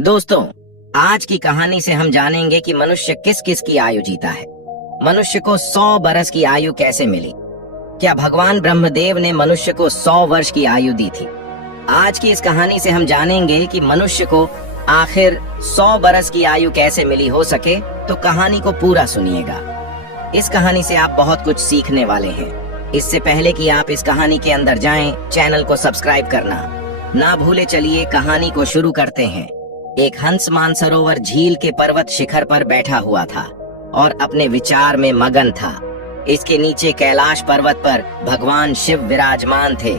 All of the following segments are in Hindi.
दोस्तों, आज की कहानी से हम जानेंगे कि मनुष्य किस किस की आयु जीता है। मनुष्य को 100 बरस की आयु कैसे मिली? क्या भगवान ब्रह्मदेव ने मनुष्य को 100 वर्ष की आयु दी थी? आज की इस कहानी से हम जानेंगे कि मनुष्य को आखिर 100 बरस की आयु कैसे मिली। हो सके तो कहानी को पूरा सुनिएगा। इस कहानी से आप बहुत कुछ सीखने वाले हैं। इससे पहले कि आप इस कहानी के अंदर जाएं, चैनल को सब्सक्राइब करना ना भूले। चलिए कहानी को शुरू करते हैं। एक हंस मानसरोवर झील के पर्वत शिखर पर बैठा हुआ था और अपने विचार में मगन था। इसके नीचे कैलाश पर्वत पर भगवान शिव विराजमान थे।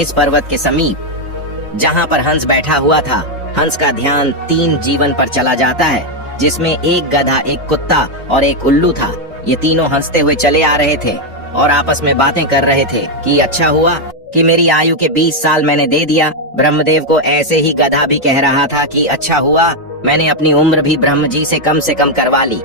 इस पर्वत के समीप जहाँ पर हंस बैठा हुआ था, हंस का ध्यान 3 जीवन पर चला जाता है, जिसमें एक गधा, एक कुत्ता और एक उल्लू था। ये तीनों हंसते हुए चले आ रहे थे और आपस में बातें कर रहे थे कि अच्छा हुआ कि मेरी आयु के 20 साल मैंने दे दिया। ब्रह्मदेव को ऐसे ही गधा भी कह रहा था कि अच्छा हुआ मैंने अपनी उम्र भी ब्रह्म जी से कम करवा ली।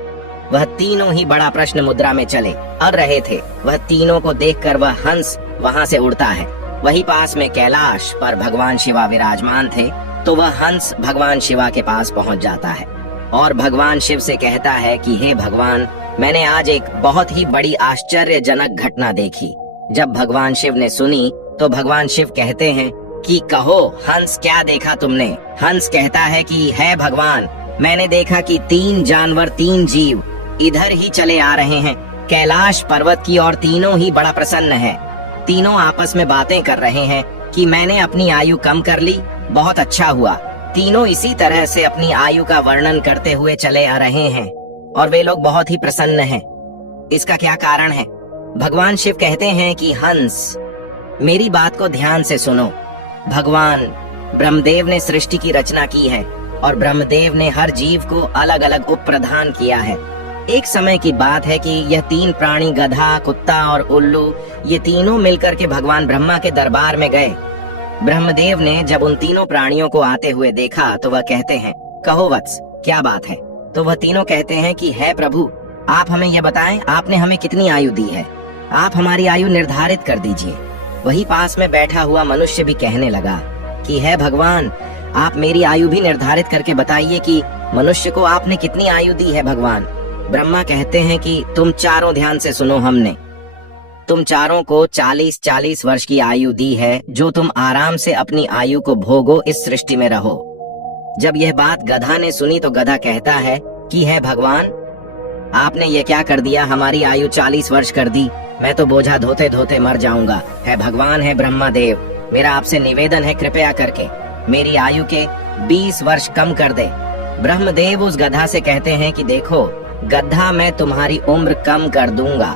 वह तीनों ही बड़ा प्रश्न मुद्रा में चले और रहे थे। वह तीनों को देखकर वह हंस वहां से उड़ता है। वही पास में कैलाश पर भगवान शिवा विराजमान थे, तो वह हंस भगवान शिवा के पास पहुंच जाता है और भगवान शिव से कहता है कि हे भगवान, मैंने आज एक बहुत ही बड़ी आश्चर्यजनक घटना देखी। जब भगवान शिव ने सुनी तो भगवान शिव कहते हैं कि कहो हंस, क्या देखा तुमने? हंस कहता है कि है भगवान, मैंने देखा कि 3 जानवर, 3 जीव इधर ही चले आ रहे हैं कैलाश पर्वत की और तीनों ही बड़ा प्रसन्न है। तीनों आपस में बातें कर रहे हैं कि मैंने अपनी आयु कम कर ली, बहुत अच्छा हुआ। तीनों इसी तरह से अपनी आयु का वर्णन करते हुए चले आ रहे हैं और वे लोग बहुत ही प्रसन्न हैं। इसका क्या कारण है? भगवान शिव कहते हैं कि हंस, मेरी बात को ध्यान से सुनो। भगवान ब्रह्मदेव ने सृष्टि की रचना की है और ब्रह्मदेव ने हर जीव को अलग अलग उप प्रदान किया है। एक समय की बात है कि यह 3 प्राणी, गधा, कुत्ता और उल्लू, ये तीनों मिलकर के भगवान ब्रह्मा के दरबार में गए। ब्रह्मदेव ने जब उन तीनों प्राणियों को आते हुए देखा तो वह कहते हैं, कहो वत्स, क्या बात है? तो वह तीनों कहते हैं कि है प्रभु, आप हमें यह बताएं, आपने हमें कितनी आयु दी है? आप हमारी आयु निर्धारित कर दीजिए। वही पास में बैठा हुआ मनुष्य भी कहने लगा कि है भगवान, आप मेरी आयु भी निर्धारित करके बताइए कि मनुष्य को आपने कितनी आयु दी है भगवान। ब्रह्मा कहते हैं कि तुम चारों ध्यान से सुनो, हमने तुम चारों को 40-40 वर्ष की आयु दी है, जो तुम आराम से अपनी आयु को भोगो, इस सृष्टि में रहो। जब यह बात गधा ने सुनी तो गधा कहता है कि है भगवान, आपने ये क्या कर दिया? हमारी आयु 40 वर्ष कर दी, मैं तो बोझा धोते धोते मर जाऊंगा। है भगवान, है ब्रह्मा देव, मेरा आपसे निवेदन है, कृपया करके मेरी आयु के 20 वर्ष कम कर दे। ब्रह्मदेव उस गधा से कहते हैं कि देखो गधा, मैं तुम्हारी उम्र कम कर दूंगा,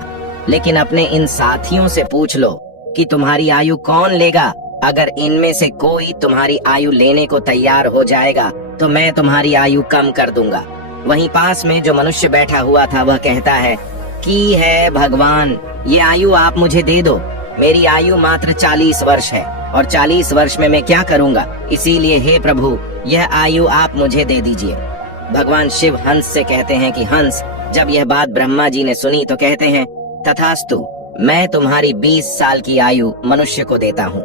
लेकिन अपने इन साथियों से पूछ लो कि तुम्हारी आयु कौन लेगा। अगर इनमें से कोई तुम्हारी आयु लेने को तैयार हो जाएगा तो मैं तुम्हारी आयु कम कर दूंगा। वहीं पास में जो मनुष्य बैठा हुआ था वह कहता है कि है भगवान, ये आयु आप मुझे दे दो। मेरी आयु मात्र 40 वर्ष है और 40 वर्ष में मैं क्या करूंगा? इसीलिए हे प्रभु, यह आयु आप मुझे दे दीजिए। भगवान शिव हंस से कहते हैं कि हंस, जब यह बात ब्रह्मा जी ने सुनी तो कहते हैं तथास्तु, मैं तुम्हारी 20 साल की आयु मनुष्य को देता हूँ।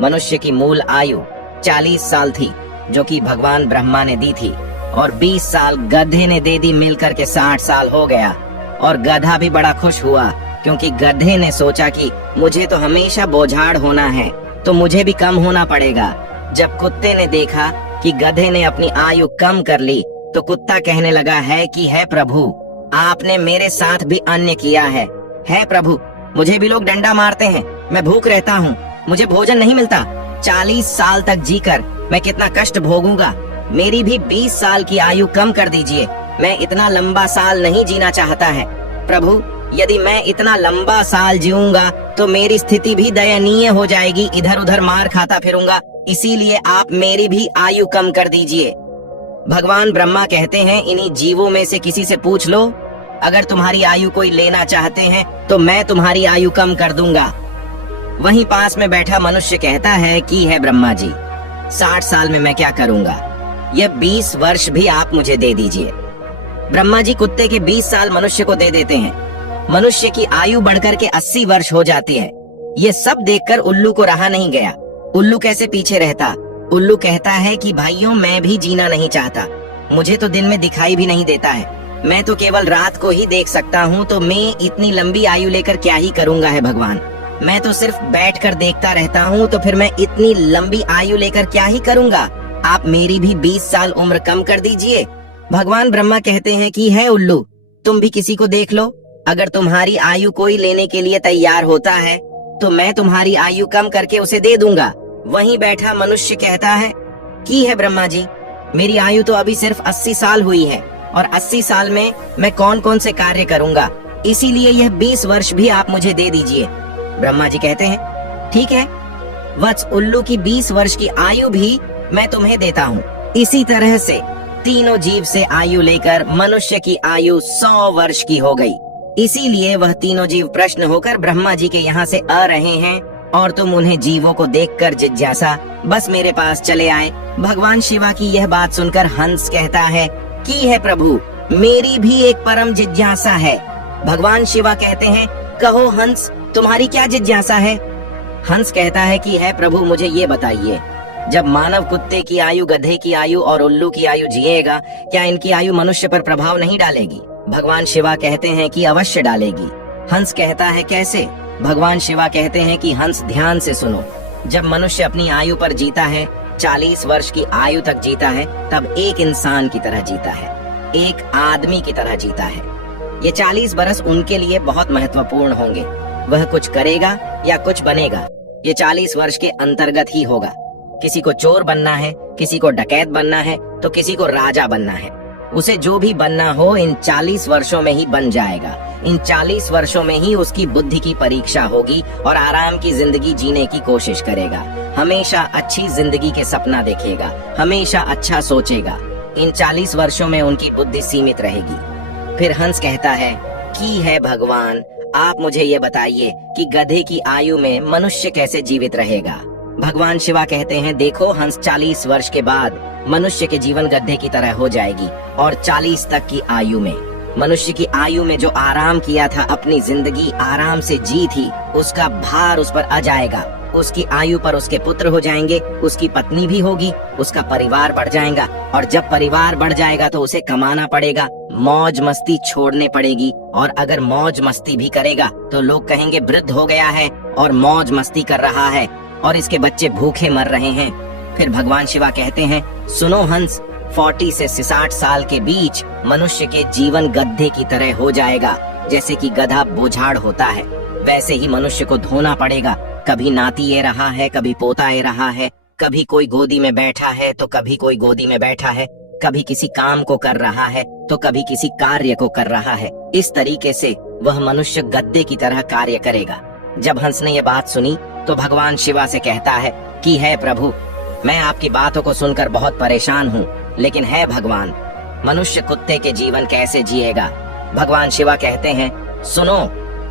मनुष्य की मूल आयु 40 साल थी, जो कि भगवान ब्रह्मा ने दी थी, और 20 साल गधे ने दे दी, मिलकर के 60 साल हो गया। और गधा भी बड़ा खुश हुआ, क्योंकि गधे ने सोचा कि मुझे तो हमेशा बोझाड़ होना है, तो मुझे भी कम होना पड़ेगा। जब कुत्ते ने देखा कि गधे ने अपनी आयु कम कर ली तो कुत्ता कहने लगा है कि है प्रभु, आपने मेरे साथ भी अन्य किया है। है प्रभु, मुझे भी लोग डंडा मारते हैं, मैं भूख रहता हूँ, मुझे भोजन नहीं मिलता। 40 साल तक जीकर मैं कितना कष्ट भोगूंगा। मेरी भी 20 साल की आयु कम कर दीजिए, मैं इतना लंबा साल नहीं जीना चाहता है। प्रभु, यदि मैं इतना लंबा साल जीऊंगा तो मेरी स्थिति भी दयनीय हो जाएगी, इधर उधर मार खाता फिरूंगा, इसीलिए आप मेरी भी आयु कम कर दीजिए। भगवान ब्रह्मा कहते हैं, इन्हीं जीवों में से किसी से पूछ लो, अगर तुम्हारी आयु कोई लेना चाहते हैं तो मैं तुम्हारी आयु कम कर दूंगा। वहीं पास में बैठा मनुष्य कहता है कि है ब्रह्मा जी, 60 साल में मैं क्या करूंगा? यह 20 वर्ष भी आप मुझे दे दीजिए। ब्रह्मा जी कुत्ते के 20 साल मनुष्य को दे देते हैं। मनुष्य की आयु बढ़कर के 80 वर्ष हो जाती है। ये सब देखकर उल्लू को रहा नहीं गया। उल्लू कैसे पीछे रहता? उल्लू कहता है कि भाइयों मैं भी जीना नहीं चाहता, मुझे तो दिन में दिखाई भी नहीं देता है, मैं तो केवल रात को ही देख सकता हूँ, तो मैं इतनी लंबी आयु लेकर क्या ही करूँगा है भगवान। मैं तो सिर्फ बैठकर देखता रहता हूँ, तो फिर मैं इतनी लंबी आयु लेकर क्या ही करूँगा। आप मेरी भी 20 साल उम्र कम कर दीजिए। भगवान ब्रह्मा कहते हैं कि है उल्लू, तुम भी किसी को देख लो, अगर तुम्हारी आयु कोई लेने के लिए तैयार होता है तो मैं तुम्हारी आयु कम करके उसे दे दूंगा। वहीं बैठा मनुष्य कहता है कि है ब्रह्मा जी, मेरी आयु तो अभी सिर्फ 80 साल हुई है और 80 साल में मैं कौन कौन से कार्य करूंगा, इसीलिए यह 20 वर्ष भी आप मुझे दे दीजिए। ब्रह्मा जी कहते हैं ठीक है वत्स, उल्लू की 20 वर्ष की आयु भी मैं तुम्हें देता हूँ। इसी तरह से तीनों जीव से आयु लेकर मनुष्य की आयु 100 वर्ष की हो गई। इसीलिए वह तीनों जीव प्रश्न होकर ब्रह्मा जी के यहाँ से आ रहे हैं और तुम उन्हें जीवों को देखकर जिज्ञासा बस मेरे पास चले आए। भगवान शिवा की यह बात सुनकर हंस कहता है कि है प्रभु, मेरी भी एक परम जिज्ञासा है। भगवान शिवा कहते हैं कहो हंस, तुम्हारी क्या जिज्ञासा है। हंस कहता है कि है प्रभु, मुझे ये बताइए, जब मानव कुत्ते की आयु, गधे की आयु और उल्लू की आयु जिएगा, क्या इनकी आयु मनुष्य पर प्रभाव नहीं डालेगी। भगवान शिवा कहते हैं कि अवश्य डालेगी। हंस कहता है कैसे। भगवान शिवा कहते हैं कि हंस ध्यान से सुनो, जब मनुष्य अपनी आयु पर जीता है, 40 वर्ष की आयु तक जीता है, तब एक इंसान की तरह जीता है, एक आदमी की तरह जीता है। ये 40 बरस उनके लिए बहुत महत्वपूर्ण होंगे। वह कुछ करेगा या कुछ बनेगा, ये 40 वर्ष के अंतर्गत ही होगा। किसी को चोर बनना है, किसी को डकैत बनना है, तो किसी को राजा बनना है। उसे जो भी बनना हो इन 40 वर्षों में ही बन जाएगा। इन 40 वर्षों में ही उसकी बुद्धि की परीक्षा होगी और आराम की जिंदगी जीने की कोशिश करेगा। हमेशा अच्छी जिंदगी के सपना देखेगा, हमेशा अच्छा सोचेगा। इन 40 वर्षों में उनकी बुद्धि सीमित रहेगी। फिर हंस कहता है कि है भगवान, आप मुझे ये बताइए कि गधे की आयु में मनुष्य कैसे जीवित रहेगा। भगवान शिवा कहते हैं देखो हंस, 40 वर्ष के बाद मनुष्य के जीवन गधे की तरह हो जाएगी और 40 तक की आयु में, मनुष्य की आयु में जो आराम किया था, अपनी जिंदगी आराम से जी थी, उसका भार उस पर आ जाएगा। उसकी आयु पर उसके पुत्र हो जाएंगे, उसकी पत्नी भी होगी, उसका परिवार बढ़ जाएगा और जब परिवार बढ़ जाएगा तो उसे कमाना पड़ेगा, मौज मस्ती छोड़ने पड़ेगी। और अगर मौज मस्ती भी करेगा तो लोग कहेंगे वृद्ध हो गया है और मौज मस्ती कर रहा है और इसके बच्चे भूखे मर रहे हैं। फिर भगवान शिवा कहते हैं सुनो हंस, 40 से 60 साल के बीच मनुष्य के जीवन गधे की तरह हो जाएगा। जैसे कि गधा बोझाड़ होता है, वैसे ही मनुष्य को धोना पड़ेगा। कभी नाती ये रहा है, कभी पोता ये रहा है, कभी कोई गोदी में बैठा है तो कभी कोई गोदी में बैठा है, कभी किसी काम को कर रहा है तो कभी किसी कार्य को कर रहा है। इस तरीके से वह मनुष्य गधे की तरह कार्य करेगा। जब हंस ने ये बात सुनी तो भगवान शिवा से कहता है कि है प्रभु, मैं आपकी बातों को सुनकर बहुत परेशान हूँ, लेकिन है भगवान, मनुष्य कुत्ते के जीवन कैसे जिएगा। भगवान शिवा कहते हैं सुनो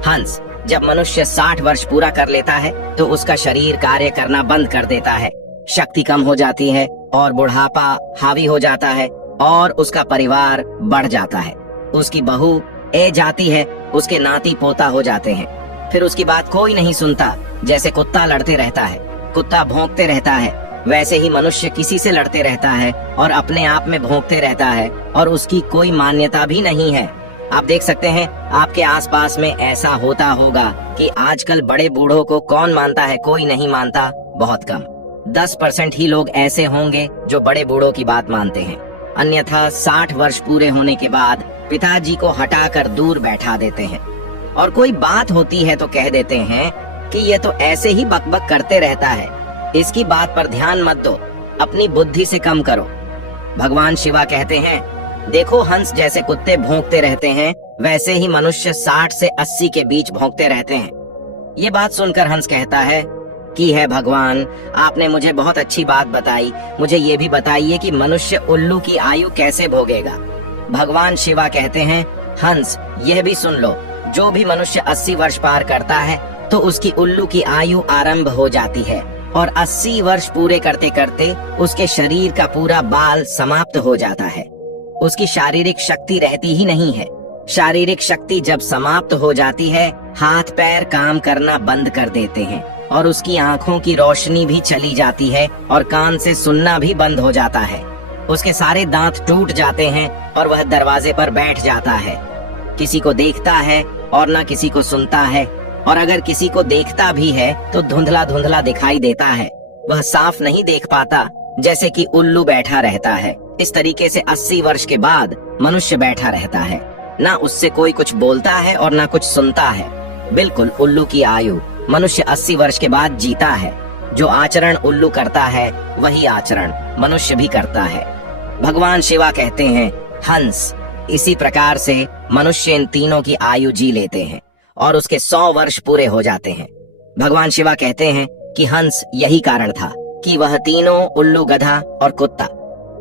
हंस, जब मनुष्य 60 वर्ष पूरा कर लेता है तो उसका शरीर कार्य करना बंद कर देता है, शक्ति कम हो जाती है और बुढ़ापा हावी हो जाता है और उसका परिवार बढ़ जाता है। उसकी बहू ए जाती है, उसके नाती पोता हो जाते हैं। फिर उसकी बात कोई नहीं सुनता। जैसे कुत्ता लड़ते रहता है, कुत्ता भौंकते रहता है, वैसे ही मनुष्य किसी से लड़ते रहता है और अपने आप में भौंकते रहता है और उसकी कोई मान्यता भी नहीं है। आप देख सकते हैं आपके आसपास में ऐसा होता होगा कि आजकल बड़े बूढ़ों को कौन मानता है, कोई नहीं मानता, बहुत कम। 10% ही लोग ऐसे होंगे जो बड़े बूढ़ों की बात मानते हैं। अन्यथा 60 वर्ष पूरे होने के बाद पिताजी को हटाकर दूर बैठा देते हैं और कोई बात होती है तो कह देते हैं कि ये तो ऐसे ही बकबक करते रहता है, इसकी बात पर ध्यान मत दो, अपनी बुद्धि से कम करो। भगवान शिवा कहते हैं देखो हंस, जैसे कुत्ते भौंकते रहते हैं वैसे ही मनुष्य 60 से 80 के बीच भौंकते रहते हैं। ये बात सुनकर हंस कहता है कि है भगवान, आपने मुझे बहुत अच्छी बात बताई, मुझे ये भी बताइए कि मनुष्य उल्लू की आयु कैसे भोगेगा। भगवान शिवा कहते हैं हंस, यह भी सुन लो, जो भी मनुष्य 80 वर्ष पार करता है तो उसकी उल्लू की आयु आरंभ हो जाती है और 80 वर्ष पूरे करते करते उसके शरीर का पूरा बाल समाप्त हो जाता है। उसकी शारीरिक शक्ति रहती ही नहीं है। शारीरिक शक्ति जब समाप्त हो जाती है, हाथ पैर काम करना बंद कर देते हैं। और उसकी आंखों की रोशनी भी चली जाती है और कान से सुनना भी बंद हो जाता है। उसके सारे दांत टूट जाते हैं और वह दरवाजे पर बैठ जाता है। किसी को देखता है और ना किसी को सुनता है, और अगर किसी को देखता भी है तो धुंधला धुंधला दिखाई देता है। वह साफ नहीं देख पाता, जैसे कि उल्लू बैठा रहता है। इस तरीके से 80 वर्ष के बाद मनुष्य बैठा रहता है। ना उससे कोई कुछ बोलता है और ना कुछ सुनता है। बिल्कुल उल्लू की आयु मनुष्य 80 वर्ष के बाद जीता है। जो आचरण उल्लू करता है वही आचरण मनुष्य भी करता है। भगवान शिवा कहते हैं हंस। इसी प्रकार से मनुष्य इन तीनों की आयु जी लेते हैं और उसके 100 वर्ष पूरे हो जाते हैं। भगवान शिवा कहते हैं कि हंस यही कारण था कि वह तीनों, उल्लू, गधा और कुत्ता,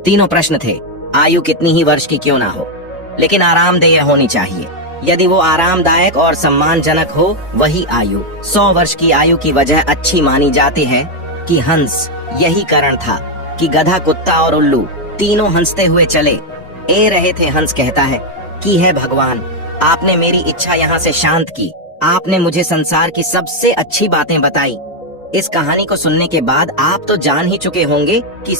तीनों प्रश्न थे। आयु कितनी ही वर्ष की क्यों ना हो, लेकिन आरामदेय होनी चाहिए। यदि वो आरामदायक और सम्मानजनक हो, वही आयु 100 वर्ष की आयु की वजह अच्छी मानी जाती है कि हंस यही कारण था कि गधा, कुत्ता और उल्लू तीनों हंसते हुए चले ए रहे थे। हंस कहता है कि है भगवान, आपने मेरी इच्छा यहाँ से शांत की। आपने मुझे संसार की सबसे अच्छी बातें बताई। इस कहानी को सुनने के बाद आप तो जान ही चुके होंगे कि